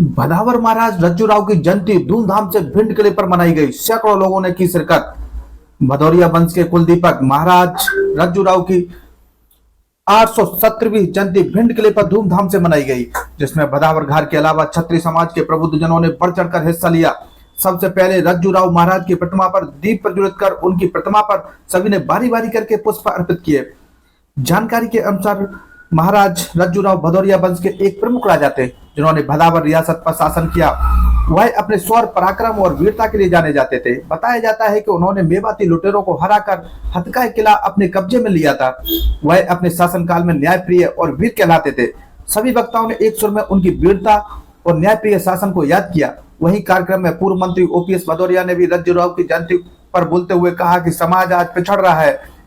भदावर महाराज रज्जूराव की जयंती धूमधाम से भिंड किले पर मनाई गई। सैकड़ों लोगों ने की शिरकत। भदौरिया वंश के कुलदीपक महाराज रज्जूराव की 817वीं जयंती भिंड किले पर धूमधाम से मनाई गई, जिसमें भदावर घाट के अलावा क्षत्रिय समाज के प्रबुद्धजनों ने बढ़ चढ़कर हिस्सा लिया। सबसे पहले रज्जूराव महाराज की प्रतिमा पर दीप प्रज्वलित कर उनकी प्रतिमा पर सभी ने बारी बारी करके पुष्प अर्पित किए। जानकारी के अनुसार महाराज रज्जूराव भदौरिया वंश के एक प्रमुख राजा थे, जिन्होंने भदावर रियासत पर शासन किया। वह अपने शौर्य, पराक्रम और वीरता के लिए जाने जाते थे। बताया जाता है कि उन्होंने मेवाती लुटेरों को हराकर हथकाई किला अपने कब्जे में लिया था। वह अपने शासनकाल में न्यायप्रिय और वीर कहलाते थे। सभी वक्ताओं ने एक सुर में उनकी वीरता और न्यायप्रिय शासन को याद किया। वहीं कार्यक्रम में पूर्व मंत्री ओपीएस भदौरिया ने भी रज्जूराव की जयंती पर बोलते हुए कहा कि समाज आज पिछड़ रहा है,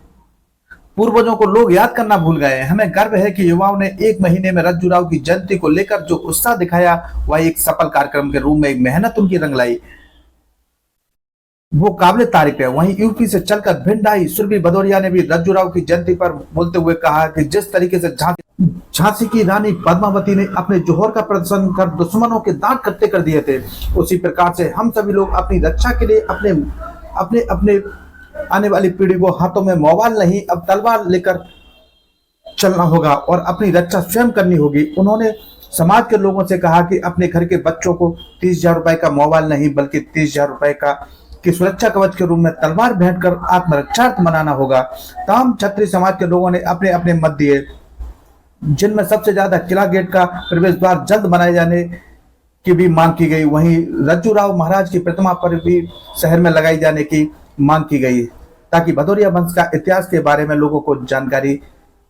पूर्वजों को लोग याद करना भूल गए हैं। हमें गर्व है कि युवाओं ने एक महीने में रज्जूराव की जयंती को लेकर जो उत्साह दिखाया, वह एक सफल कार्यक्रम के रूप में एक मेहनत उनकी रंग लाई, वो काबिल तारीफ है। वहीं यूपी से चलकर भिंड आई सुरभि भदौरिया ने भी रज्जूराव की जयंती पर बोलते हुए कहा कि जिस तरीके से झांसी की रानी पद्मावती ने अपने जोहर का प्रदर्शन कर दुश्मनों के दांत खट्टे कर दिए थे, उसी प्रकार से हम सभी लोग अपनी रक्षा के लिए अपने अपने आने वाली पीढ़ी को हाथों में मोबाइल नहीं, अब तलवार लेकर चलना होगा और अपनी रक्षा स्वयं करनी होगी। उन्होंने समाज के लोगों से कहा कि अपने घर के बच्चों को 30,000 रुपए का मोबाइल नहीं, बल्कि 30,000 रुपए की सुरक्षा कवच के रूप में तलवार भेंट कर आत्मरक्षार्थ मनाना होगा। तमाम क्षत्रिय समाज के लोगों ने अपने अपने मत दिए, जिनमें सबसे ज्यादा किला गेट का प्रवेश द्वार जल्द बनाए जाने की भी मांग की गई। वहीं रज्जूराव महाराज की प्रतिमा पर भी शहर में लगाई जाने की मांग की गई, ताकि भदौरिया वंश का इतिहास के बारे में लोगों को जानकारी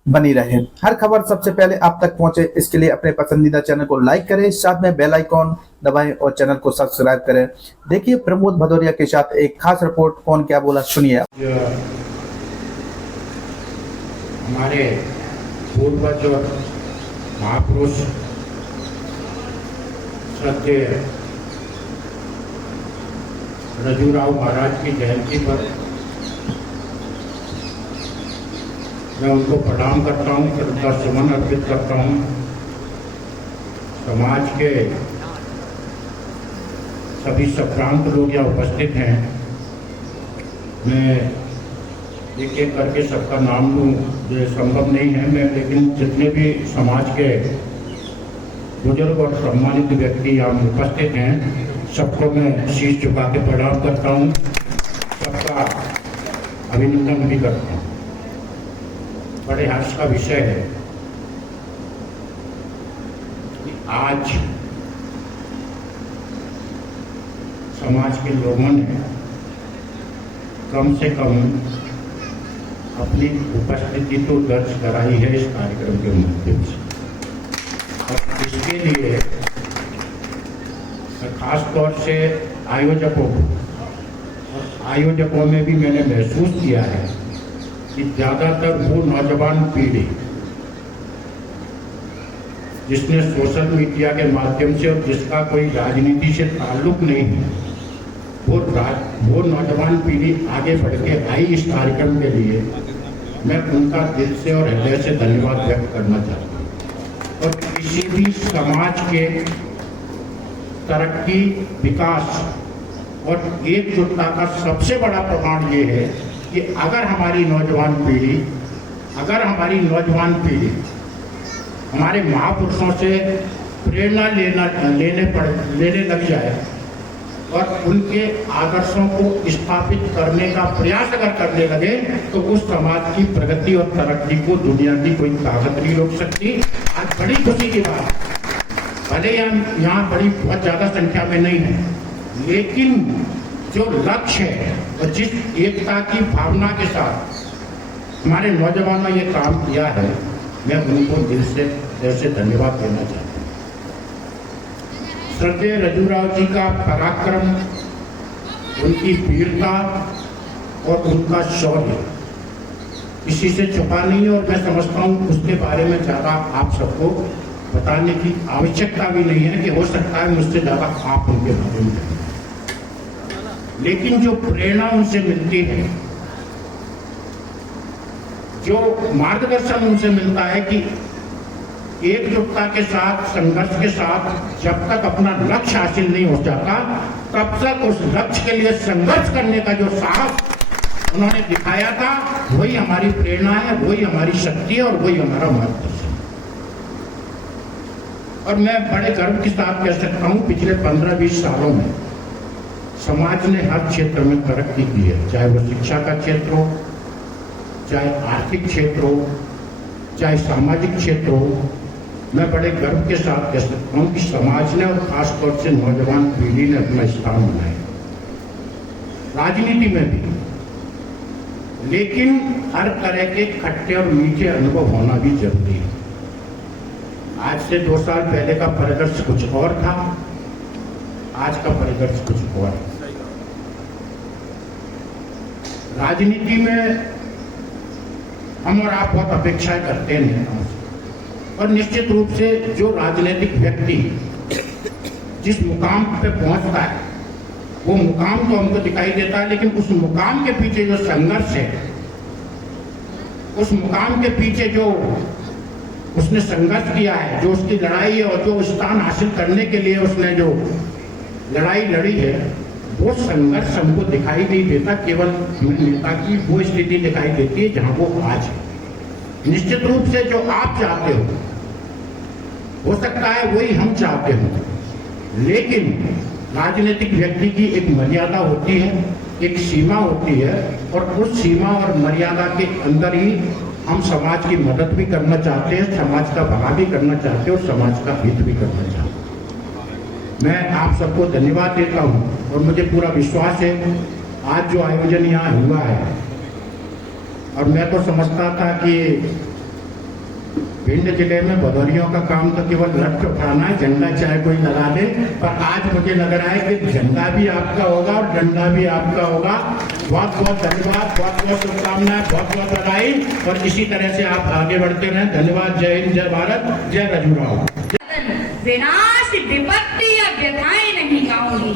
बनी रहे। हर खबर सबसे पहले आप तक पहुंचे, इसके लिए अपने पसंदीदा चैनल को लाइक करें, साथ में बेल आइकॉन दबाएं और चैनल को सब्सक्राइब करें। देखिए प्रमोद भदौरिया के साथ एक खास रिपोर्ट, कौन क्या बोला, सुनिए। हमारे पूर्वज और महापुरुष श्रद्धेय रज्जूराव महाराज की जयंती पर मैं उनको प्रणाम करता हूँ, श्रद्धा सुमन अर्पित करता हूँ। समाज के सभी संक्रांत लोग यहाँ उपस्थित हैं। मैं एक एक करके सबका नाम लूँ, ये संभव नहीं है मैं, लेकिन जितने भी समाज के बुजुर्ग और सम्मानित व्यक्ति यहाँ उपस्थित हैं, सबको मैं शीश झुका के प्रणाम करता हूँ, सबका अभिनंदन भी करता हूँ। बड़े हर्ष का विषय है कि आज समाज के लोगों ने कम से कम अपनी उपस्थिति तो दर्ज कराई है इस कार्यक्रम के माध्यम से, और इसके लिए खास तौर से आयोजकों में भी मैंने महसूस किया है कि ज़्यादातर वो नौजवान पीढ़ी जिसने सोशल मीडिया के माध्यम से और जिसका कोई राजनीति से ताल्लुक नहीं है, वो नौजवान पीढ़ी आगे बढ़ के आई इस कार्यक्रम के लिए। मैं उनका दिल से और हृदय से धन्यवाद व्यक्त करना चाहता हूँ। और किसी भी समाज के तरक्की, विकास और एकजुटता का सबसे बड़ा प्रमाण ये है कि अगर हमारी नौजवान पीढ़ी हमारे महापुरुषों से प्रेरणा लेने लग जाए और उनके आदर्शों को स्थापित करने का प्रयास अगर करने लगे, तो उस समाज की प्रगति और तरक्की को दुनिया की कोई ताकत नहीं रोक सकती। आज बड़ी खुशी की बात, भले यहाँ बड़ी बहुत ज़्यादा संख्या में नहीं है, लेकिन जो लक्ष्य है और जिस एकता की भावना के साथ हमारे नौजवानों ने ये काम किया है, मैं उनको दिल से धन्यवाद देना चाहता हूँ। श्रद्धेय रज्जूराव जी का पराक्रम, उनकी वीरता और उनका शौर्य किसी से छुपा नहीं है, और मैं समझता हूँ उसके बारे में ज़्यादा आप सबको बताने की आवश्यकता भी नहीं है कि हो सकता है मुझसे ज़्यादा आप उनके बारे में, लेकिन जो प्रेरणा उनसे मिलती है, जो मार्गदर्शन उनसे मिलता है कि एकजुटता के साथ, संघर्ष के साथ जब तक अपना लक्ष्य हासिल नहीं हो जाता, तब तक उस लक्ष्य के लिए संघर्ष करने का जो साहस उन्होंने दिखाया था, वही हमारी प्रेरणा है, वही हमारी शक्ति है और वही हमारा मार्गदर्शन। और मैं बड़े गर्व के साथ कह सकता हूँ, पिछले 15-20 सालों में समाज ने हर क्षेत्र में तरक्की की है, चाहे वो शिक्षा का क्षेत्र हो, चाहे आर्थिक क्षेत्र हो, चाहे सामाजिक क्षेत्र हो। मैं बड़े गर्व के साथ कह सकता हूँ कि समाज ने और खासतौर से नौजवान पीढ़ी ने अपना स्थान बनाया, राजनीति में भी। लेकिन हर तरह के खट्टे और मीठे अनुभव होना भी जरूरी है। आज से 2 साल पहले का परिदृश्य कुछ और था, आज का परिदृश्य कुछ और है। राजनीति में हम और आप बहुत अपेक्षाएं करते हैं नेताओं से, और निश्चित रूप से जो राजनीतिक व्यक्ति जिस मुकाम पे पहुंचता है, वो मुकाम तो हमको दिखाई देता है, लेकिन उस मुकाम के पीछे जो संघर्ष है, उस मुकाम के पीछे जो उसने संघर्ष किया है, जो उसकी लड़ाई है और जो स्थान हासिल करने के लिए उसने जो लड़ाई लड़ी है, वो संघर्ष हमको दिखाई नहीं देता। केवल नेता की वो स्थिति दिखाई देती है जहां वो आज है। निश्चित रूप से जो आप चाहते हो सकता है वही हम चाहते हो, लेकिन राजनीतिक व्यक्ति की एक मर्यादा होती है, एक सीमा होती है, और उस सीमा और मर्यादा के अंदर ही हम समाज की मदद भी करना चाहते हैं, समाज का भला भी करना चाहते हैं और समाज का हित भी करना चाहते हैं। मैं आप सबको धन्यवाद देता हूं और मुझे पूरा विश्वास है आज जो आयोजन यहाँ हुआ है, और मैं तो समझता था कि भिंड जिले में भदौरियों का काम तो केवल लक्ष्य उठाना है, झंडा चाहे कोई लगा दे, पर आज मुझे लग रहा है कि झंडा भी आपका होगा और डंडा भी आपका होगा। बहुत बहुत धन्यवाद, बहुत बहुत शुभकामनाएं, बहुत बहुत बधाई, और इसी तरह से आप आगे बढ़ते रहें। धन्यवाद। जय हिंद, जय भारत, जय रजूराव। विनाश विपत्ति या व्यथाएं नहीं गाऊंगी,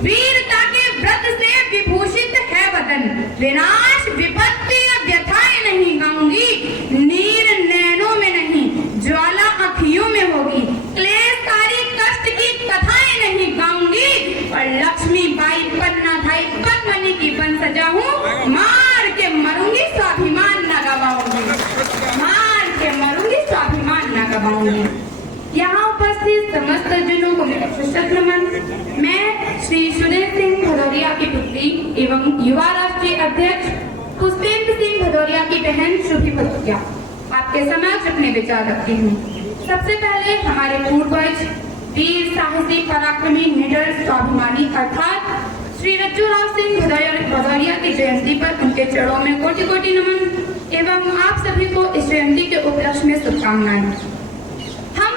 वीरता के व्रत से विभूषित है वतन। विनाश विपत्ति या व्यथाएं नहीं गाऊंगी, नीर नैनों में नहीं ज्वाला अखियों में होगी। क्लेशकारी कष्ट की कथाएं नहीं गाऊंगी, और लक्ष्मी बाई पन्नाधाई पद्मनी की बन सजा हूँ। मार के मरूंगी स्वाभिमान न गवाऊंगी, मार के मरूंगी स्वाभिमान न गवाऊंगी। यहाँ उपस्थित समस्त जनों को मेरा सशक्त नमन। मैं श्री सुरेश सिंह भदौरिया की पुत्री एवं युवा राष्ट्रीय अध्यक्ष पुष्पेंद्र सिंह भदौरिया की बहन शुभी भदौरिया आपके समक्ष अपने विचार रखती हूँ। सबसे पहले हमारे पूर्वज वीर साहसी पराक्रमी निडर स्वाभिमानी अर्थात श्री रज्जूराव सिंह भदौरिया की जयंती पर उनके चरणों में कोटि कोटि नमन एवं आप सभी को इस जयंती के उपलक्ष्य में शुभकामनाएं। हम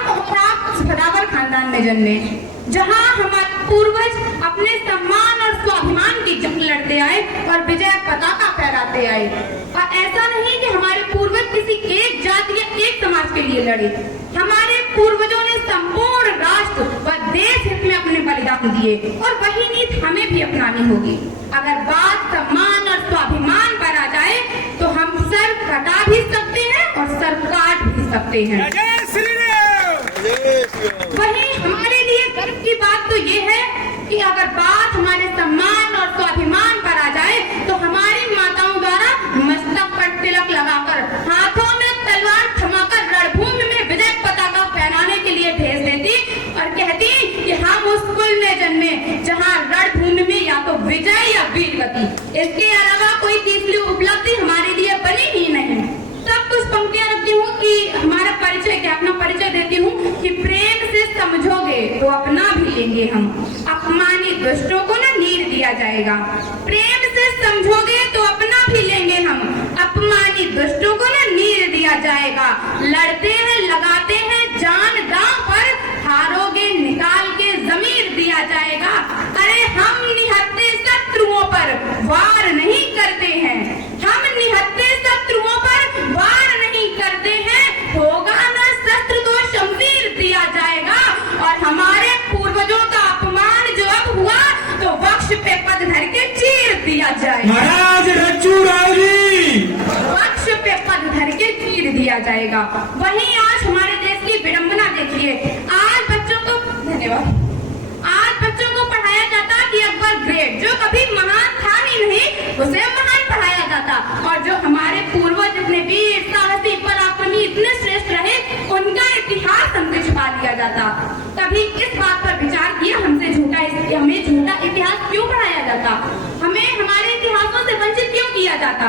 भदावर खानदान में जन्मे, जहां हमारे पूर्वज अपने सम्मान और स्वाभिमान की जंग लड़ते आए और विजय पताका फहराते आए। और ऐसा नहीं कि हमारे पूर्वज किसी एक जाति या एक समाज के लिए लड़े, हमारे पूर्वजों ने संपूर्ण राष्ट्र व देश हित में अपने बलिदान दिए, और वही नीति हमें भी अपनानी होगी। अगर बात सम्मान और स्वाभिमान पर आ जाए तो हम सर कटा भी सकते हैं और सर काट भी सकते हैं। वहीं हमारे लिए गर्व की बात तो ये है कि अगर बात हमारे सम्मान और स्वाभिमान पर आ जाए तो हमारी माताओं द्वारा मस्तक पर तिलक लगाकर, हाथों में तलवार थमाकर रणभूमि में विजय पताका फहराने के लिए भेज देती और कहती कि हम उस कुल में जन्मे जहां रणभूमि में या तो विजय या वीरगति, इसके अलावा कोई तीसरी उपलब्धि हमारे लिए बनी ही नहीं। तब कुछ पंक्तियां रखती हूँ कि हमारा परिचय क्या, अपना परिचय देती हूँ कि प्रेम से समझोगे तो अपना भी लेंगे हम, अपमानित दुष्टों को ना नीर दिया जाएगा। प्रेम से समझोगे तो अपना भी लेंगे हम, अपमानित दुष्टों को ना नीर दिया जाएगा। लड़ते हैं लगाते हैं जान दांव पर, हारोगे निकाल के जमीर दिया जाएगा। अरे हम निहत्थे शत्रुओं पर वार नहीं करते हैं, हम निहत्थे शत्रुओं पर वार नहीं करते हैं, होगा ना शस्त्र तो शमशीर दिया जाएगा। और हमारे पूर्वजों का अपमान जो अब हुआ तो वक्ष पे पद धर के चीर दिया जाएगा। महाराज रज्जूराव जी, वक्ष पे पद धर के चीर दिया जाएगा। वहीं आज हमारे देश की सुपर ग्रेट, जो कभी महान था ही नहीं उसे महान पढ़ाया जाता, और जो हमारे पूर्वज इतने वीर साहसी पराक्रमी इतने श्रेष्ठ रहे उनका इतिहास हमसे छुपा दिया जाता। कभी इस बात पर विचार किया हमें झूठा इतिहास क्यों पढ़ाया जाता, हमें हमारे इतिहासों से वंचित क्यों किया जाता,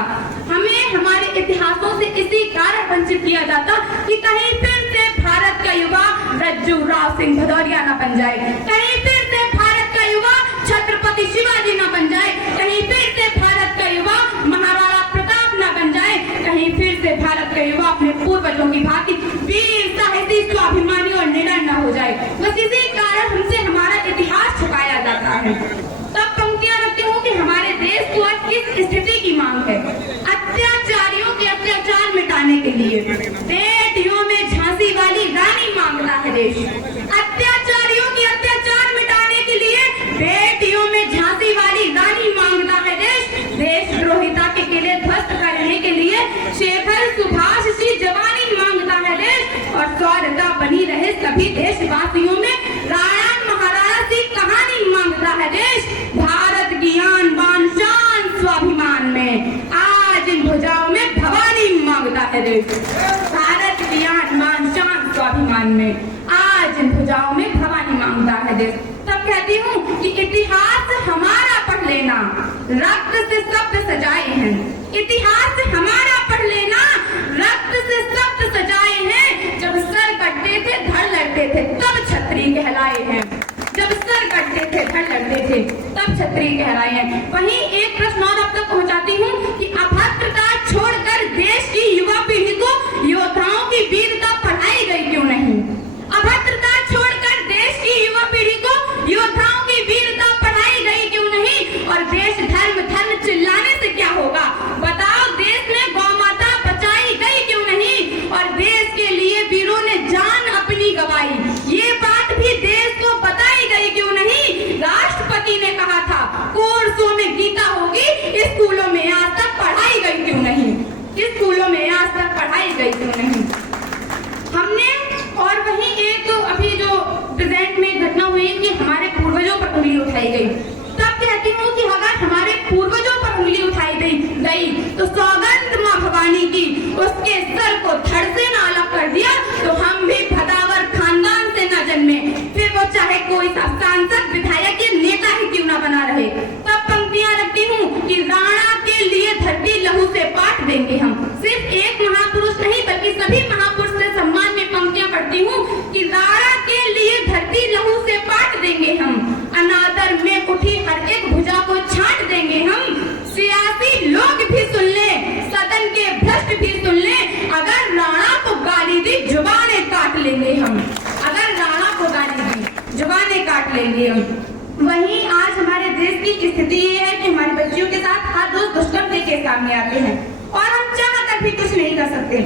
हमें हमारे इतिहासों से इसी कारण वंचित किया जाता कि कहीं फिर से भारत का युवा रज्जू राव सिंह भदौरिया न बन जाए, कहीं फिर से भारत का युवा छत्रपति शिवाजी न बन जाए, कहीं फिर से भारत का युवा महाराणा प्रताप न बन जाए, कहीं फिर से भारत का युवा अपने पूर्वजों की भांति वीर साहसी स्वाभिमानी और निडर न हो जाए। बस इसी कारण हमसे हमारा इतिहास छुपाया जाता है। तब पंक्तियां रखती हूँ कि हमारे देश को आज किस स्थिति की मांग है, अत्याचारियों के अत्याचार मिटाने के लिए बेटियों में झांसी वाली रानी मांगता है देश, अत्याचारियों के अत्याचार मिटाने के लिए बेटियों में झांसी वाली रानी मांगता है देश, देशद्रोहिता के किले ध्वस्त करने के लिए शेखर सुभाष सी जवानी मांगता है देश, और सौरता बनी रहे सभी देशवासियों में राणा महाराणा सी कहानी मांगता है देश। भारत की आन बान शान स्वाभिमान में आज इन भुजाओं में भवानी मांगता है देश, भारत की आन बान शान स्वाभिमान में आज इन भुजाओं में भवानी मांगता है देश। तब कहती हूँ कि इतिहास हमारा पढ़ लेना, रक्त से शब्द सजाए हैं, इतिहास हमारा पढ़ लेना, रक्त से शब्द सजाए हैं, जब सर कटते थे धड़ लड़ते थे तब छत्री कहलाए हैं, जब सर कटते थे धड़ लड़ते थे तब छत्री कहलाए हैं। वहीं एक प्रश्न और अब तक पहुंचाती हूँ कि अभद्रता छोड़कर देश की युवा पीढ़ी को योद्धाओं की वीरता पढ़ाई गई क्यों नहीं, अभद्रता छोड़कर देश की युवा पीढ़ी को योद्धाओं की वीरता पढ़ाई गई क्यों नहीं, और देश धर्म धर्म चिल्लाने से क्या होगा, बताओ देश में गौ माता बचाई गई क्यों नहीं, और देश के लिए वीरों ने जान अपनी गवाई, ये बात भी देश को बताई गई क्यों नहीं। राष्ट्रपति ने कहा था कोर्सों में गीता होगी, स्कूलों में आज तक पढ़ाई गई क्यों नहीं, स्कूलों में आज तक पढ़ाई गई क्यों नहीं। हमने और वहीं एक अभी जो प्रेजेंट में घटना हुई कि हमारे पूर्वजों पर उंगली उठाई गई, तब कहती हूँ कि अगर हमारे पूर्वजों पर उंगली उठाई गई तो सौगंध माँ भवानी की उसके सर को धड़ से न अलग कर दिया तो हम भी भदावर खानदान से न जन्मे, फिर वो चाहे कोई सांसद विधायक या नेता ही क्यों न बना रहे। तब पंक्तियां रखती हूँ कि राणा के लिए धरती लहू से पाट देंगे हम, सिर्फ एक महापुरुष नहीं बल्कि सभी महापुरुष से सम्मान में पंक्तियां पढ़ती हूँ कि राणा के लिए धरती लहू से पाट देंगे हम, अनादर में उठी हर एक भुजा को छांट देंगे हम, सियासी लोग भी सुन ले, सदन के भ्रष्ट भी सुन ले, अगर राणा को गाली दी जुबानें काट लेंगे हम, अगर राणा को गाली दी जुबानें काट लेंगे हम। वहीं आज हमारे देश की स्थिति ये है कि हमारी बच्चियों के साथ हर रोज दुष्कर्म के सामने आते हैं और हम चाहकर भी कुछ नहीं कर सकते।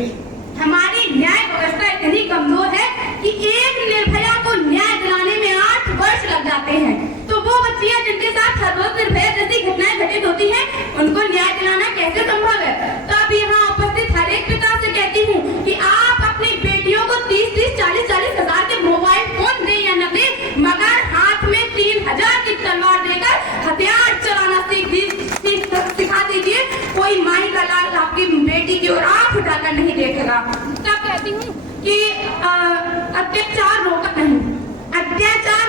हमारी न्याय व्यवस्था इतनी कमजोर है कि एक निर्भया को न्याय दिलाने में 8 वर्ष लग जाते हैं, तो वो बच्चियां जिनके साथ हर रोज निर्भया जैसी घटनाएं घटित होती हैं उनको न्याय दिलाना कैसे संभव है। तो अब यहाँ उपस्थित हर एक पिता से कहती हूँ कि आप अपनी बेटियों को 30-30, 40-40 हजार के मोबाइल फोन दें या न दें, मगर हाथ में 3000 की तलवार देकर हथियार चलाना सिखा दीजिए, कोई माई का लाल आपकी बेटी की ओर आंख उठाकर नहीं देखेगा। तब कहती हूँ कि अत्याचार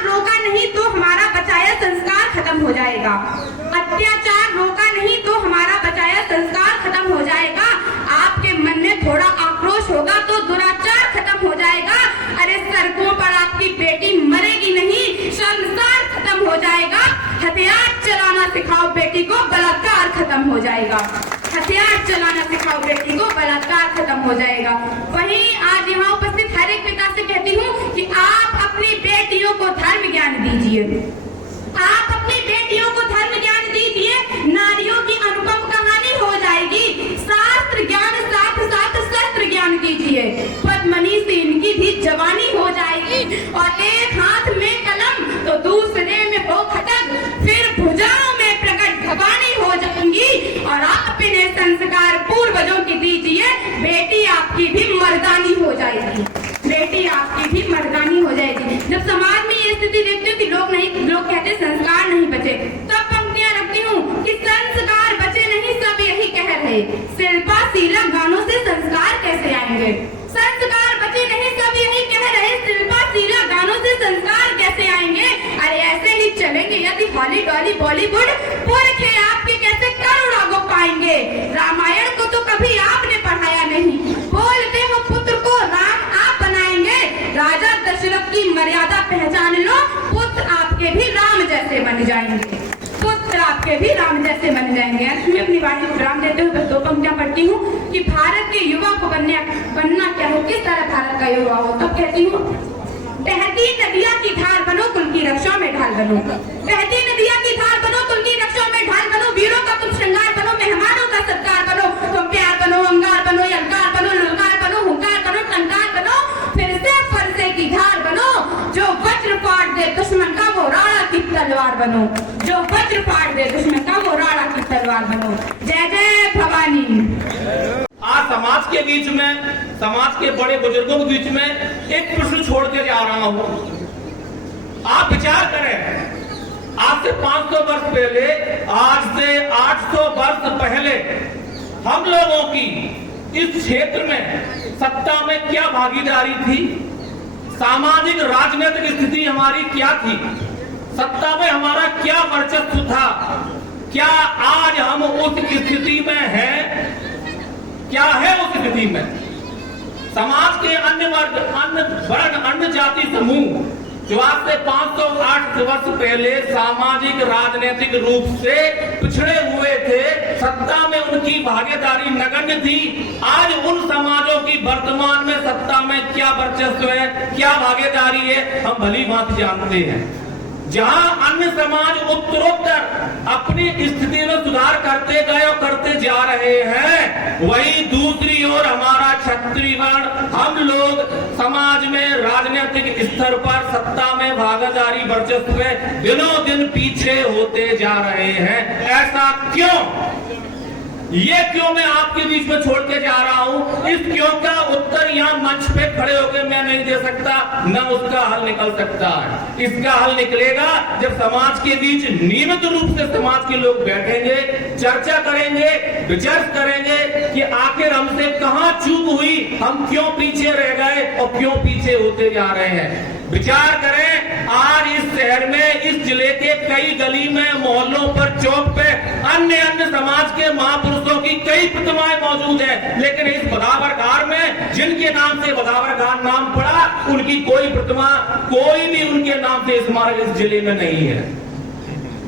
रोका नहीं तो हमारा बचाया संस्कार खत्म हो जाएगा, अत्याचार रोका नहीं तो हमारा बचाया संस्कार खत्म हो जाएगा, आपके मन में थोड़ा आक्रोश होगा तो दुराचार खत्म हो जाएगा, अरे सड़कों पर आपकी बेटी मरेगी नहीं, शर्मसार खत्म हो जाएगा, हथियार चलाना सिखाओ बेटी को, बलात्कार खत्म हो जाएगा, हथियार चलाना सिखाओ बेटी को, बलात्कार खत्म हो जाएगा। वहीं आज यहाँ उपस्थित हर एक पिता से कहती हूँ कि आप अपनी बेटियों को धर्म ज्ञान दीजिए, आप अपनी बेटियों को धर्म ज्ञान दीजिए, नारियों की अनुपम कहानी हो जाएगी, शास्त्र ज्ञान साथ साथ शस्त्र ज्ञान कीजिए, पद्मनी से इनकी भी जवानी हो जाएगी, और एक हाथ में कलम तो दूसरे में हो खटक, फिर भुजाओं में प्रकट भवानी हो जाएंगी, और आप इन्हें संस्कार पूर्वजों की दीजिए, बेटी आपकी भी मर्दानी हो जाएगी, बेटी आपकी भी मर्दानी हो जाएगी। जब समाज में ये स्थिति देखते हो कि लोग कहते संस्कार नहीं बचे, तब शिल्पा-शीला गानों से संस्कार कैसे आएंगे? संस्कार बचे नहीं, सब यही कह रहे, शिल्पा-शीला गानों से संस्कार कैसे आएंगे? अरे ऐसे ही चलेंगे यदि हॉली डॉली बॉलीवुड, पुरखे आपके कैसे करोड़ों को पाएंगे? रामायण को तो कभी आपने पढ़ाया नहीं, बोलते हो पुत्र को राम आप बनाएंगे। राजा दशरथ की मर्यादा पहचान लो, पुत्र आपके भी राम जैसे बन जाएंगे, पुत्र आपके भी राम जैसे बन जाएंगे। मैं अपनी वाणी को विराम देते हुए बस 2 पंक्तियां पढ़ती हूँ कि भारत के युवा को बनना क्या हो, किस तरह भारत का युवा हो। तब कहती हूँ, बहती नदिया की धार बनो, कुल की रक्षा में ढाल बनो। बहती नदिया की धार बनो, कुल की रक्षा में ढाल बनो। वीरों का तुम श्रृंगार बनो, मेहमानों का सत्कार बनो। तुम प्यार बनो, अंगार बनो, यलकार बनो, ललकार बनो, हुंकार बनो, टंकार बनो। फिर से फरसे की धार बनो, जो वज्र फाड़ दे दुश्मन का वो राणा की तलवार बनो। जो वज्र फाड़ दे दुश्मन का वो राणा की तलवार बनो। जय जय भवानी। आज समाज के बीच में, समाज के बड़े बुजुर्गों के बीच में एक प्रश्न छोड़ के जा रहा हूं। आप विचार करें, आज से 500 वर्ष पहले, आज से 800 वर्ष पहले हम लोगों की इस क्षेत्र में सत्ता में क्या भागीदारी थी, सामाजिक राजनीतिक स्थिति हमारी क्या थी, सत्ता में हमारा क्या वर्चस्व था, क्या आज हम उस स्थिति में हैं, क्या है उस स्थिति में? समाज के अन्य वर्ग, अन्य वर्ण, अन्य जाति समूह जो आज से 508 वर्ष पहले सामाजिक राजनीतिक रूप से पिछड़े हुए थे, सत्ता में उनकी भागीदारी नगण्य थी, आज उन समाजों की वर्तमान में सत्ता में क्या वर्चस्व है, क्या भागीदारी है, हम भली भांति जानते हैं। जहां अन्य समाज उत्तरोत्तर अपनी स्थिति में सुधार करते गए और करते जा रहे हैं, वहीं दूसरी ओर हमारा क्षत्रिय वर्ण, हम लोग समाज में राजनीतिक स्तर पर सत्ता में भागीदारी वर्चस्व में दिनों दिन पीछे होते जा रहे हैं। ऐसा क्यों? ये क्यों मैं आपके बीच में छोड़ के जा रहा हूं? इस क्यों का उत्तर यहाँ मंच पे खड़े होकर मैं नहीं दे सकता, न उसका हल निकल सकता है। इसका हल निकलेगा जब समाज के बीच नियमित रूप से समाज के लोग बैठेंगे, चर्चा करेंगे, विचार करेंगे कि आखिर हमसे कहां चूक हुई, हम क्यों पीछे रह गए और क्यों पीछे होते जा रहे हैं। विचार करें, आज इस शहर में, इस जिले के कई गली में, मोहल्लों पर, चौक पे अन्य समाज के महापुरुषों की कई प्रतिमाएं मौजूद है, लेकिन इस बदावरगार में जिनके नाम से बदावरगार नाम पड़ा, उनकी कोई प्रतिमा, कोई भी उनके नाम से स्मारक इस जिले में नहीं है।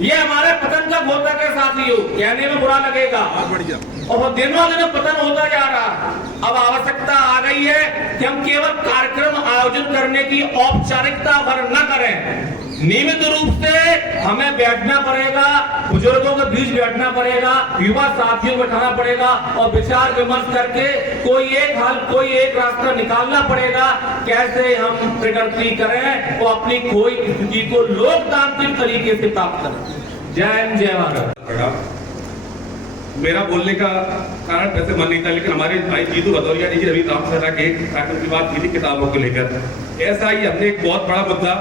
ये हमारे पतन का घोतक है साथियों, कहने में बुरा लगेगा, और दिनों दिन पतन होता जा रहा है। अब आवश्यकता आ गई है कि हम केवल कार्यक्रम आयोजन करने की औपचारिकता भर न करें, नियमित रूप से हमें बैठना पड़ेगा, बुजुर्गों के बीच बैठना पड़ेगा, युवा साथियों को बैठाना पड़ेगा और विचार विमर्श करके कोई एक हल, कोई एक रास्ता निकालना पड़ेगा, कैसे हम प्रगति करें और अपनी खोई स्थिति को लोकतांत्रिक तरीके से प्राप्त करें। जय हिंद, जय भारत। मेरा बोलने का कारण वैसे मन नहीं था, लेकिन हमारे भाई जीतू भदौरिया जी अभी रामसभा के कार्यक्रम की बात की थी किताबों को लेकर। ऐसा ही हमने एक बहुत बड़ा मुद्दा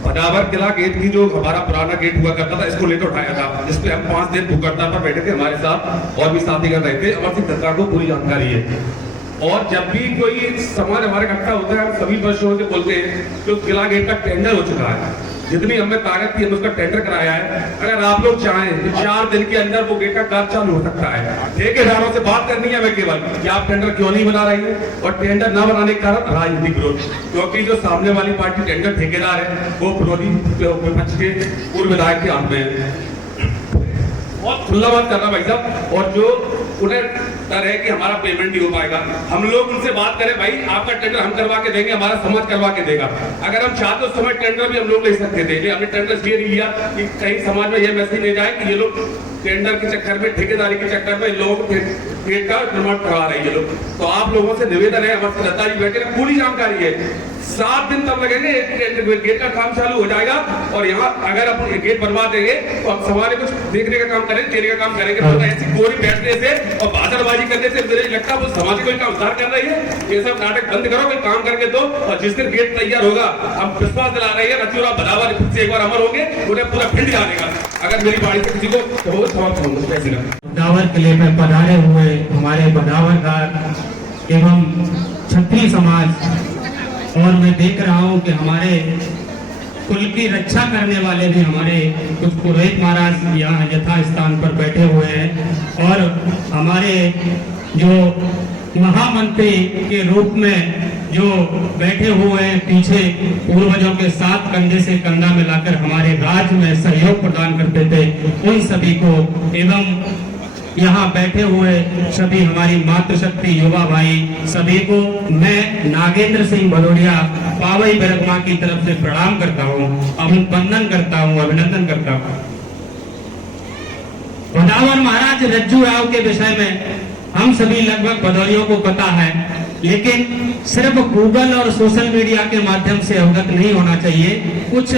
बदावर किला गेट की, जो हमारा पुराना गेट हुआ करता था, इसको लेकर उठाया था, जिसपे हम 5 दिन भूखहड़ताल पर बैठे थे, हमारे साथ और भी साथी कर रहे थे। अमर सिंह सरकार को पूरी जानकारी है, और जब भी कोई समाज हमारे इकट्ठा होता है, हम सभी वर्षों से बोलते हैं कि उस किला गेट का टेंडर हो चुका है, जितनी हमने ताकत की हमने उसका टेंडर कराया है। अगर आप लोग चाहें तो 4 दिन के अंदर वो गेट का कार्य चालू हो सकता है। ठेकेदारों से बात करनी है हमें केवल कि आप टेंडर क्यों नहीं बना रही है, और टेंडर न बनाने के कारण राजनीतिक विरोध, क्योंकि जो सामने वाली पार्टी टेंडर ठेकेदार है वो विरोधी विपक्ष के पूर्व विधायक के हाथ में है। बहुत खुला बात करना भाई साहब, और जो उन्हें डर है कि हमारा पेमेंट नहीं हो पाएगा, हम लोग उनसे बात करें, भाई आपका टेंडर हम करवा के देंगे, हमारा समाज करवा के देगा। अगर हम चाहते उस समय टेंडर भी हम लोग ले सकते थे, हमने टेंडर इसलिए नहीं लिया कि कहीं समाज में यह मैसेज नहीं जाए कि ये लोग टेंडर के चक्कर में, ठेकेदारी के चक्कर में लोग गेट का निर्माण करवा रहे हैं लोग। तो आप लोगों से निवेदन है, हमारे दत्ता जी बैठे, पूरी जानकारी है, 7 दिन तब लगेंगे, गेट का काम चालू हो जाएगा और यहाँ अगर अपन ये गेट बनवा देंगे तो अब सवाल कुछ देखने का काम करेंगे, तेरे का काम करेंगे, तो ऐसी गोरी बैठने से और बाजारबाजी करने से मुझे लगता है वो समाज को इनका उद्धार कर रही है। ये सब नाटक बंद करो, कोई काम करके दो, और जिस दिन गेट तैयार होगा हम विश्वास दिला रहे हैं रज्जू राव भदावर खुद से एक बार अमर होंगे, उन्हें पूरा भिंड जानेगा। अगर मेरी बाड़ी से किसी को तो समाप्त होंगे ऐसे ना। भदावर किले में पधारे हुए हमारे भदावरदार एवं क्षत्रिय समाज, और मैं देख रहा हूं कि हमारे कुल की रक्षा करने वाले भी हमारे कुछ पुरोहित महाराज यहाँ यथा स्थान पर बैठे हुए हैं, और हमारे जो महामंत्री के रूप में जो बैठे हुए हैं पीछे पूर्वजों के साथ कंधे से कंधा मिलाकर हमारे राज्य में सहयोग प्रदान करते थे, उन सभी को एवं यहाँ बैठे हुए सभी हमारी मातृशक्ति युवा भाई सभी को मैं नागेंद्र सिंह भदौरिया पावई बरगमा की तरफ से प्रणाम करता हूँ, वंदन करता हूँ, अभिनंदन करता हूँ। भदावर महाराज रज्जू राव के विषय में हम सभी लगभग भदौरियों को पता है, लेकिन सिर्फ गूगल और सोशल मीडिया के माध्यम से अवगत नहीं होना चाहिए। कुछ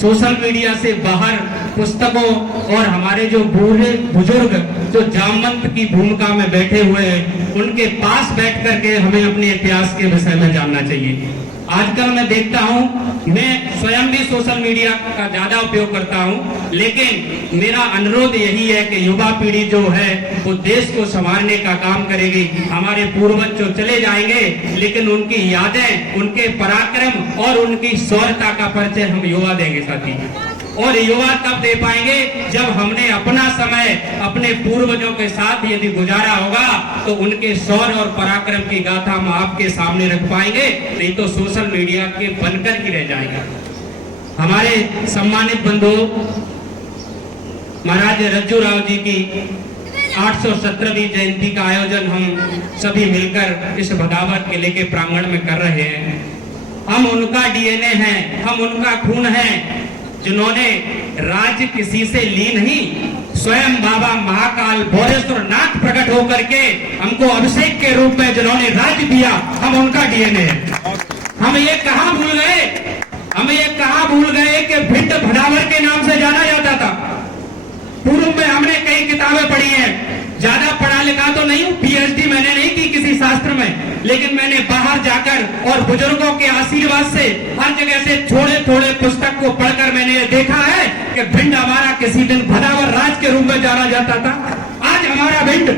सोशल मीडिया से बाहर पुस्तकों और हमारे जो बूढ़े बुजुर्ग जो जामवंत की भूमिका में बैठे हुए हैं उनके पास बैठ करके हमें अपने इतिहास के विषय में जानना चाहिए। आजकल मैं देखता हूं, मैं स्वयं भी सोशल मीडिया का ज्यादा उपयोग करता हूं, लेकिन मेरा अनुरोध यही है कि युवा पीढ़ी जो है वो देश को संभालने का काम करेगी। हमारे पूर्वज जो चले जाएंगे, लेकिन उनकी यादें, उनके पराक्रम और उनकी शौर्यता का परिचय हम युवा देंगे साथी। और युवा तब दे पाएंगे जब हमने अपना समय अपने पूर्वजों के साथ यदि गुजारा होगा तो उनके शौर्य और पराक्रम की गाथा हम आपके सामने रख पाएंगे, नहीं तो सोशल मीडिया के बनकर ही रह जाएगा। हमारे सम्मानित बंधु महाराज रज्जू राव जी की 817वीं जयंती का आयोजन हम सभी मिलकर इस भदावर किले के प्रांगण में कर रहे हैं। हम उनका डीएनए हैं, हम उनका खून है जिन्होंने राज्य किसी से ली नहीं, स्वयं बाबा महाकाल भोरेश्वर नाथ प्रकट होकर के हमको अभिषेक के रूप में जिन्होंने राज्य दिया, हम उनका डीएनए है। हम ये कहां भूल गए, हम ये कहां भूल गए कि भिंड भदावर के नाम से जाना जाता था। पूर्व में हमने कई किताबें पढ़ी हैं, ज्यादा पढ़ा लिखा तो नहीं हूं, पीएचडी मैंने नहीं की किसी शास्त्र में, लेकिन मैंने बाहर जाकर और बुजुर्गों के आशीर्वाद से हर जगह से थोड़े थोड़े पुस्तक को पढ़कर मैंने ये देखा है कि भिंड हमारा किसी दिन भदावर राज के रूप में जाना जाता था। आज हमारा भिंड,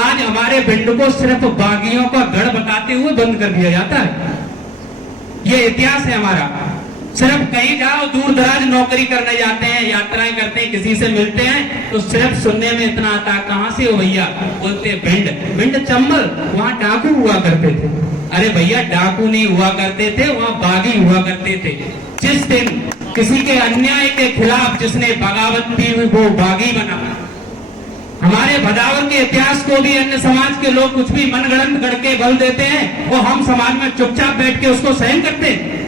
आज हमारे भिंड को सिर्फ बागियों का गढ़ बताते हुए बंद कर दिया जाता है। ये इतिहास है हमारा। सिर्फ कहीं जाओ, दूर दराज नौकरी करने जाते हैं, यात्राएं करते हैं, किसी से मिलते हैं तो सिर्फ सुनने में इतना आता है, कहां से हो भैया, बोलते भिंड। भिंड चंबल, वहां डाकू हुआ करते थे। अरे भैया डाकू नहीं हुआ करते थे, वहां बागी हुआ करते थे। जिस दिन किसी के अन्याय के खिलाफ जिसने बगावत की वो बागी बना। हमारे भदावर के इतिहास को भी अन्य समाज के लोग कुछ भी मनगढ़ंत करके बल देते हैं और हम समाज में चुपचाप बैठ के उसको सहन करते हैं,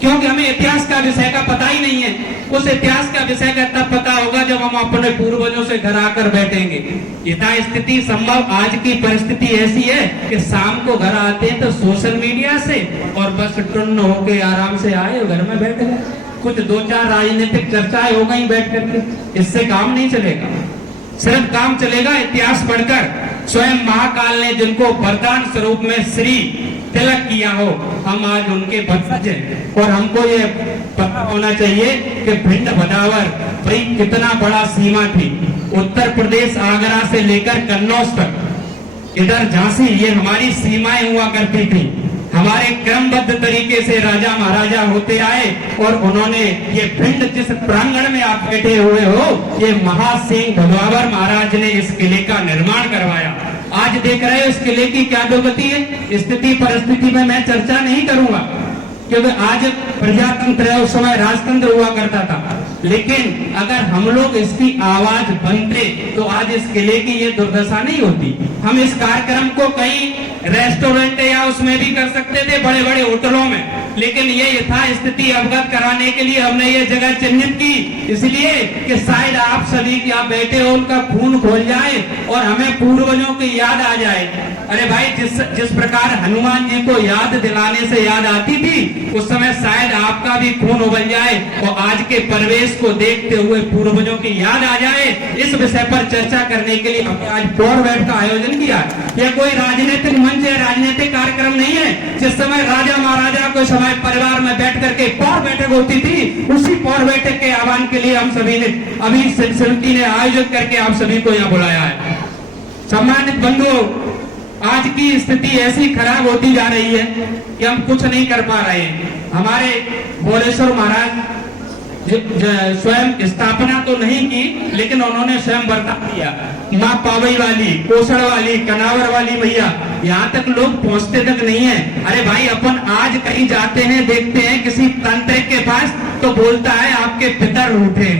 क्योंकि हमें इतिहास का विषय का पता ही नहीं है। उस इतिहास का विषय का तब पता होगा जब हम अपने पूर्वजों से घर आकर बैठेंगे। यथा स्थिति संभव आज की परिस्थिति ऐसी है कि शाम को घर आते हैं तो सोशल मीडिया से और बस टुन्न होके आराम से आए घर में बैठ गए, कुछ दो चार राजनीतिक चर्चाएं हो गई बैठ करके, इससे काम नहीं चलेगा। सिर्फ काम चलेगा इतिहास पढ़कर। स्वयं महाकाल ने जिनको वरदान स्वरूप में श्री तिलक किया हो, हम आज उनके वंशज हैं और हमको ये पता होना चाहिए कि भिंड भदावर भाई कितना बड़ा सीमा थी। उत्तर प्रदेश आगरा से लेकर कन्नौज तक, इधर झांसी, ये हमारी सीमाएं हुआ करती थी। हमारे क्रमबद्ध तरीके से राजा महाराजा होते आए और उन्होंने ये भिंड जिस प्रांगण में आप बैठे हुए हो, ये महासिंह भदावर महाराज ने इस किले का निर्माण करवाया। आज देख रहे हो इस किले की क्या दुर्गति है। स्थिति परिस्थिति में मैं चर्चा नहीं करूंगा, क्योंकि आज प्रजातंत्र है, उस समय राजतंत्र हुआ करता था। लेकिन अगर हम लोग इसकी आवाज बनते तो आज इस किले की ये दुर्दशा नहीं होती। हम इस कार्यक्रम को कई रेस्टोरेंट या उसमें भी कर सकते थे, बड़े बड़े होटलों में, लेकिन ये यथा स्थिति अवगत कराने के लिए हमने ये जगह चिन्हित की, इसलिए कि शायद आप सभी यहाँ बैठे हो उनका खून खोल जाए और हमें पूर्वजों की याद आ जाए। अरे भाई जिस प्रकार हनुमान जी को याद दिलाने से याद आती थी, उस समय शायद आपका भी खून उबल जाए और आज के परिवेश को देखते हुए पूर्वजों की याद आ जाए। इस विषय पर चर्चा करने के लिए हमने आज पौर बैठ का आयोजन किया। यह कोई राजनीतिक मंच या राजनीतिक कार्यक्रम नहीं है। जिस समय राजा महाराजा को समय परिवार में बैठ करके पौर बैठक होती थी, उसी पौर बैठक के आह्वान के लिए हम सभी ने अभी समिति ने आयोजित करके आप सभी को यहाँ बुलाया है। सम्मानित बंधुओं, आज की स्थिति ऐसी खराब होती जा रही है कि हम कुछ नहीं कर पा रहे हैं। हमारे भोलेश्वर महाराज स्वयं स्थापना तो नहीं की, लेकिन उन्होंने स्वयं बर्ताव किया। माँ पावई वाली, कोसड़ वाली, कनावर वाली मैया, यहाँ तक लोग पहुँचते तक नहीं है। अरे भाई, अपन आज कहीं जाते हैं, देखते हैं किसी तांत्रिक के पास, तो बोलता है आपके पितर रूठे।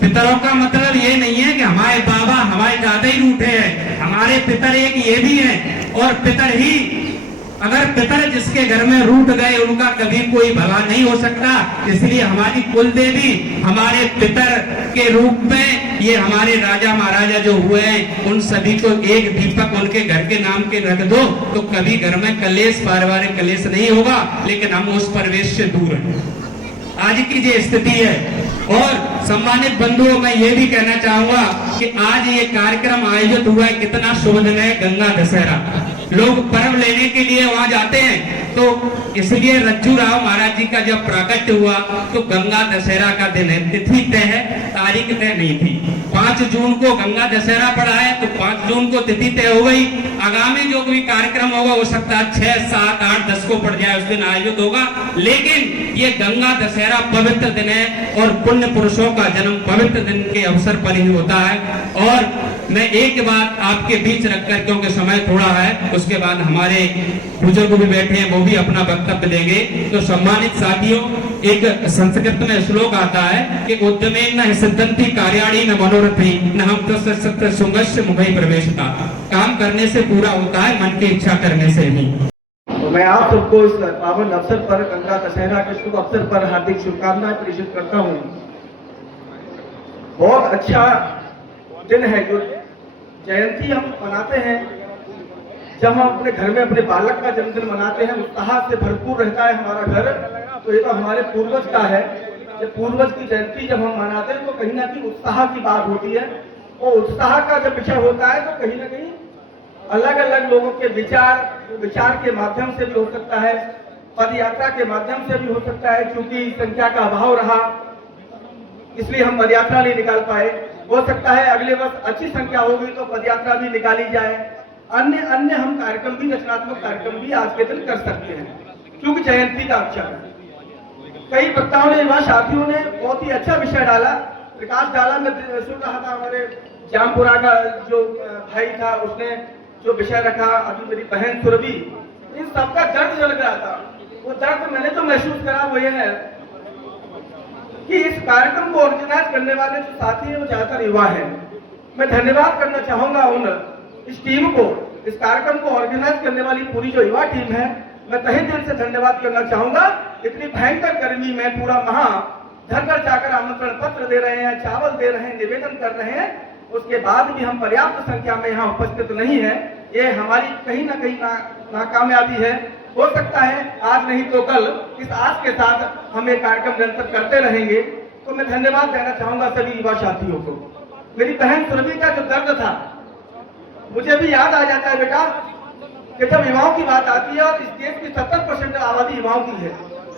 पितरों का मतलब ये नहीं है कि हमारे बाबा हमारे दादा ही रूठे हैं। हमारे पितर एक ये भी हैं, और पितर ही, अगर पितर जिसके घर में रूठ गए उनका कभी कोई भला नहीं हो सकता। इसलिए हमारी कुल देवी हमारे पितर के रूप में, ये हमारे राजा महाराजा जो हुए हैं, उन सभी को एक दीपक उनके घर के नाम के रख दो तो कभी घर में कलेश, पारिवारिक कलेश नहीं होगा। लेकिन हम उस परिवेश से दूर हैं। आज की जो स्थिति है, और सम्मानित बंधुओं, मैं ये भी कहना चाहूंगा कि आज ये कार्यक्रम आयोजित हुआ है, कितना शुभ दिन है, गंगा दशहरा। लोग पर्व लेने के लिए वहां जाते हैं, तो इसलिए रज्जू राव महाराज जी का जब प्राकट्य हुआ तो गंगा दशहरा का दिन है। तिथि तय है, तारीख तय नहीं थी। 5 जून को गंगा दशहरा पड़ा है, तो 5 जून को तिथि तय हो गई। आगामी जो भी कार्यक्रम होगा हो सकता है 6, 7, 8, 10 को पड़ जाए, उस दिन आयोजित होगा। लेकिन ये गंगा दशहरा पवित्र दिन है, और पुण्य पुरुषों का जन्म पवित्र दिन के अवसर पर ही होता है। और मैं एक बात आपके बीच रखकर, क्योंकि समय थोड़ा है, उसके बाद हमारे बुजुर्ग भी बैठे हैं, वो भी अपना वक्तव्य देंगे। तो सम्मानित साथियों, एक संस्कृत में श्लोक आता है कि उद्यमेन न सिद्धंति कार्याणि न मनोरथी न हम तस्य सुंगस्य मुखै प्रवेशता। काम करने से पूरा होता है, मन की इच्छा करने से ही। तो मैं आप सबको इस पावन अवसर पर, गंगा दशहरा के शुभ अवसर पर हार्दिक शुभकामनाएं प्रेषित करता हूँ। बहुत अच्छा दिन है जो जयंती हम मनाते हैं। जब हम अपने घर में अपने बालक का जन्मदिन मनाते हैं, उत्साह से भरपूर रहता है हमारा घर, तो ये तो हमारे पूर्वज का है। जब पूर्वज की जयंती जब हम मनाते हैं तो कहीं ना कहीं उत्साह की बात होती है, और उत्साह का जब विषय होता है तो कहीं ना कहीं अलग अलग लोगों के विचार के माध्यम से भी हो सकता है, पद यात्रा के माध्यम से भी हो सकता है। क्योंकि संख्या का अभाव रहा, इसलिए हम पद यात्रा नहीं निकाल पाए। हो सकता है अगले वर्ष अच्छी संख्या होगी तो पद यात्रा भी निकाली जाए। अन्य हम कार्यक्रम भी, रचनात्मक कार्यक्रम भी आज के दिन कर सकते हैं, क्योंकि जयंती का अवसर है। कई वक्ताओं ने, युवा साथियों ने बहुत ही अच्छा विषय डाला, प्रकाश डाला। मैं सुन रहा था, हमारे जामपुरा का जो भाई था उसने जो विषय रखा, अभी मेरी बहन सुरभि, इन सबका दर्द जो लग रहा था, वो दर्द मैंने जो महसूस करा वो ये है कि इस कार्यक्रम को ऑर्गेनाइज करने वाले जो साथी हैं वो ज्यादातर युवा हैं। मैं धन्यवाद करना चाहूंगा उन इस टीम को, इस कार्यक्रम को ऑर्गेनाइज करने वाली पूरी जो युवा टीम है, मैं तहे दिल से धन्यवाद करना चाहूंगा। इतनी भयंकर गर्मी में पूरा घर घर जाकर आमंत्रण पत्र दे रहे हैं, चावल दे रहे हैं, निवेदन कर रहे हैं, उसके बाद भी हम पर्याप्त संख्या में यहाँ उपस्थित नहीं है। ये हमारी कहीं ना कहीं नाकामयाबी है। हो सकता है आज नहीं तो कल इस आस के साथ हम ये कार्यक्रम निरंतर करते रहेंगे। तो मैं धन्यवाद देना चाहूंगा सभी युवा साथियों को। मेरी बहन सुरभि का जो दर्द था मुझे भी याद आ जाता है बेटा, कि जब युवाओं की बात आती है, और इस देश की 70% आबादी युवाओं की है,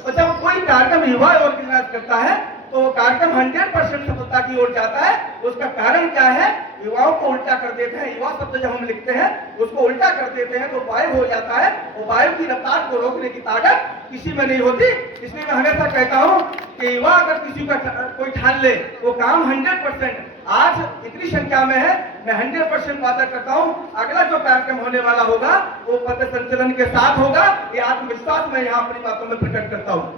और जब कोई कार्यक्रम युवा ऑर्गेनाइज करता है तो कार्यक्रम 100% सफलता की ओर जाता है। उसका कारण क्या है? युवाओं को उल्टा कर देते हैं। युवा शब्द जब हम लिखते हैं उसको उल्टा कर देते हैं तो वायु हो जाता है, और वायु की रफ्तार को रोकने की ताकत किसी में नहीं होती। इसलिए मैं हमेशा कहता हूँ कि युवा अगर किसी का कोई ठान ले वो काम 100%, आज इतनी संख्या में है, मैं 100% वादा करता हूँ अगला जो कार्यक्रम होने वाला होगा वो पथ संचलन के साथ होगा। ये आत्मविश्वास मैं यहाँ अपनी बातों में प्रकट करता हूँ।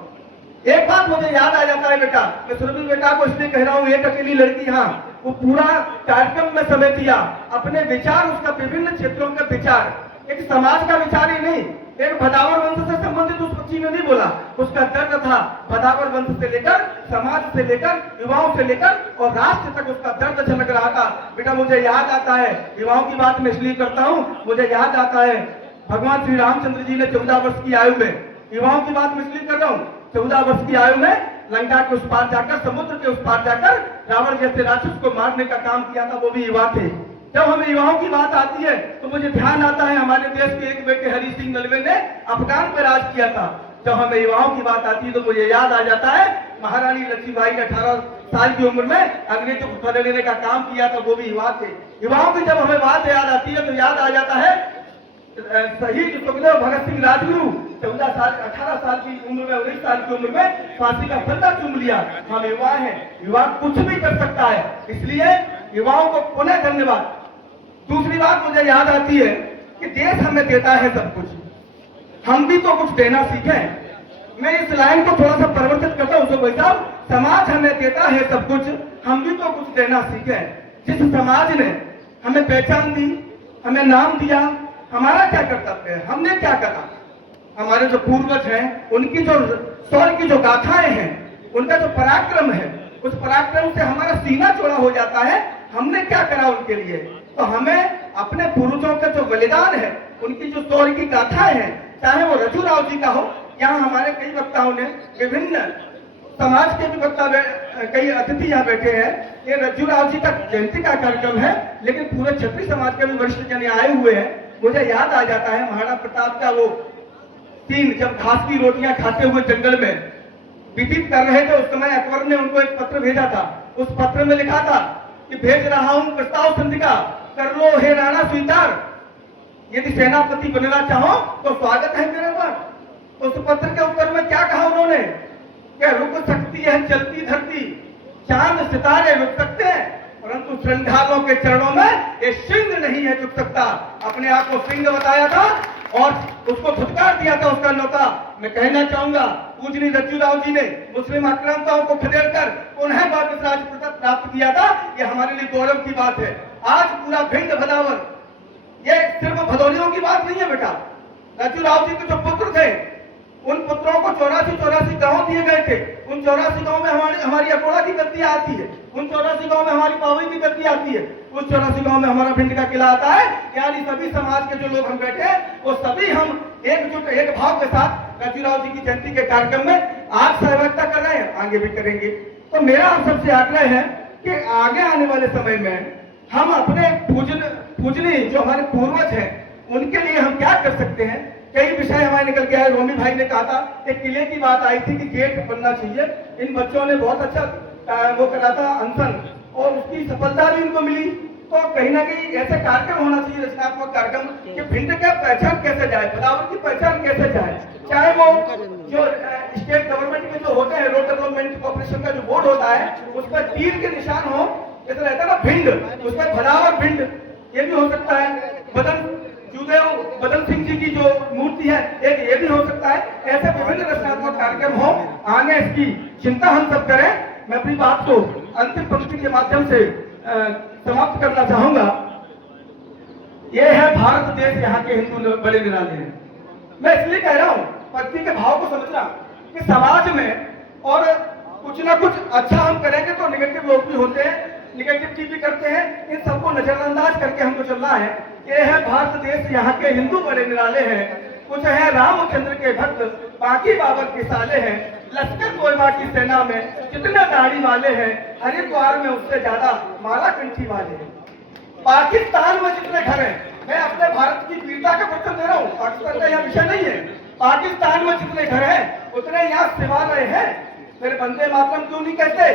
एक बात मुझे याद आ जाता है बेटा, मैं सुरभि बेटा को इसलिए कह रहा हूँ, एक अकेली लड़की, हाँ, वो पूरा कार्यक्रम में समेट दिया अपने विचार, उसका विभिन्न क्षेत्रों के विचार, एक समाज का विचार ही नहीं, एक भदावर वंश से संबंधित उस बच्ची ने नहीं बोला, उसका दर्द था भदावर वंश से लेकर, समाज से लेकर, युवाओं से लेकर और राष्ट्र तक उसका दर्द झलक रहा था। बेटा मुझे याद आता है, युवाओं की बात मैं इसलिए करता हूँ, मुझे याद आता है भगवान श्री रामचंद्र जी ने 14 वर्ष की आयु में, युवाओं की बात मैं इसलिए कर रहा हूँ, 14 वर्ष की आयु में लंका के उस पार जाकर, समुद्र के उस पार जाकर रावण जैसे राक्षस को मारने का काम किया था, वो भी युवा थे। जब हमें युवाओं की बात आती है तो मुझे ध्यान आता है हमारे देश के एक बेटे हरि सिंह नलवे ने अफगान पर राज किया था। जब हमें युवाओं की बात आती है तो मुझे याद आ जाता है महारानी लक्ष्मीबाई ने 18 साल की उम्र में अंग्रेजों को बदल देने का काम किया था, वो भी युवा थे। युवाओं की जब हमें बात याद आती है तो याद आ जाता है शहीद सुखदेव भगत सिंह राजगुरु 18 साल की उम्र में, 19 साल की उम्र में फांसी का फंदा चूम लिया। हम युवा हैं, युवा कुछ भी कर सकता है, इसलिए युवाओं को पुनः धन्यवाद। दूसरी बात मुझे याद आती है कि देश हमें देता है सब कुछ, हम भी तो कुछ देना सीखें। मैं इस लाइन को थोड़ा सा परिवर्तित करता हूँ भाई साहब, समाज हमें देता है सब कुछ, हम भी तो कुछ देना सीखें। जिस समाज ने हमें पहचान दी, हमें नाम दिया, हमारा क्या कर्तव्य है, हमने क्या करा। हमारे जो पूर्वज हैं उनकी जो शौर्य की जो गाथाएं हैं, उनका जो पराक्रम है, उस पराक्रम से हमारा सीना चौड़ा हो जाता है। हमने क्या करा उनके लिए, तो हमें अपने पूर्वजों का जो बलिदान है, उनकी जो शौर्य की गाथाएं हैं, चाहे वो रजू राव जी का हो, यहाँ हमारे कई वक्ताओं ने, विभिन्न समाज के भी वक्ता, कई अतिथि यहाँ बैठे हैं। ये रज्जू राव जी का जयंती का कार्यक्रम है, लेकिन पूरे क्षत्रिय समाज के भी वरिष्ठ जन आए हुए हैं। मुझे याद आ जाता है महाराणा प्रताप का वो सीन, जब घास की रोटियां खाते हुए जंगल में व्यतीत कर रहे थे, उस समय अकबर ने उनको एक पत्र भेजा था। उस पत्र में लिखा था कि भेज रहा हूं प्रस्ताव संधि का, कर लो हे राणा स्वीकार, यदि सेनापति बनना चाहो तो स्वागत है मेरे पर। उस पत्र के उत्तर में क्या कहा उन्होंने, क्या रुक सकती है चलती धरती, चांद सितारे रुक सकते हैं, परंतु श्रद्धालुओं के चरणों में ये सिंह नहीं है झुक सकता। अपने आप को सिंह बताया था और उसको धुतकार दिया था उसका न्योता। मैं कहना चाहूंगा पूजनी रज्जू राव जी ने मुस्लिम आक्रांताओं को खदेड़कर उन्हें वापस राज प्राप्त किया था, ये हमारे लिए गौरव की बात है। आज पूरा भिंड भदावर, ये सिर्फ भदौरियों की बात नहीं है बेटा। रज्जू राव जी के जो पुत्र थे, उन पुत्रों को 84 गांव दिए गए थे। उन 84 गांव में हमारी अकोला की गद्दियां आती है, उन 84 गांव में हमारी पावई की गद्दी आती है, उस 84 गांव में हमारा भिंड का किला आता है। यानी सभी समाज के जो लोग हम बैठे हैं, वो सभी हम एकजुट, एक भाव के साथ रज्जू राव जी की जयंती के कार्यक्रम में आज सहभागिता कर रहे हैं, आगे भी करेंगे। तो मेरा आप सबसे आग्रह है कि आगे आने वाले समय में हम अपने पूजनी जो हमारे पूर्वज हैं, उनके लिए हम क्या कर सकते हैं। कई विषय हमारे निकल के आए। रोमी भाई ने कहा था, एक किले की बात आई थी कि गेट बनना चाहिए। इन बच्चों ने बहुत अच्छा वो करा था अनशन, और उसकी सफलता भी उनको मिली। तो कहीं ना कहीं ऐसे कार्यक्रम होना चाहिए, रचनात्मक कार्यक्रम, कि भिंड का पहचान कैसे जाए, भदावर की पहचान कैसे जाए। चाहे वो जो स्टेट गवर्नमेंट के जो होते हैं, रोड डेवलपमेंट कॉर्पोरेशन का जो बोर्ड होता है, उस पर तीर के निशान हो, जैसे रहता है ना भिंड, उस पर भदावर भिंड, ये भी हो सकता है। बदन सिंह जी की जो मूर्ति है, एक ये भी हो सकता है। ऐसे विभिन्न रचनात्मक कार्यक्रम हो, आगे इसकी चिंता हम सब करें। मैं अपनी बात को अंतिम पंक्ति के माध्यम से समाप्त करना चाहूंगा। ये है भारत देश, यहाँ के हिंदू बड़े निराले हैं। मैं इसलिए कह रहा हूँ, पंक्ति के भाव को समझना, कि समाज में और कुछ ना कुछ अच्छा हम करेंगे तो निगेटिव लोग भी होते हैं, निगेटिव भी करते हैं। इन सबको नजरअंदाज करके हमको चलना है। ये है भारत देश, यहाँ के हिंदू बड़े निराले हैं। कुछ है रामचंद्र के भक्त, बाकी बाबर के साले हैं। लश्कर तोयबा की सेना में जितने दाढ़ी वाले हैं, हरिद्वार में उससे ज्यादा माला कंठी वाले हैं। पाकिस्तान में जितने घर हैं, मैं अपने भारत की वीरता का प्रश्न दे रहा हूँ, पाकिस्तान का यह विषय नहीं है। पाकिस्तान में जितने घर हैं, उतने यहाँ सिवा रहे हैं। फिर वंदे मातरम क्यों नहीं कहते?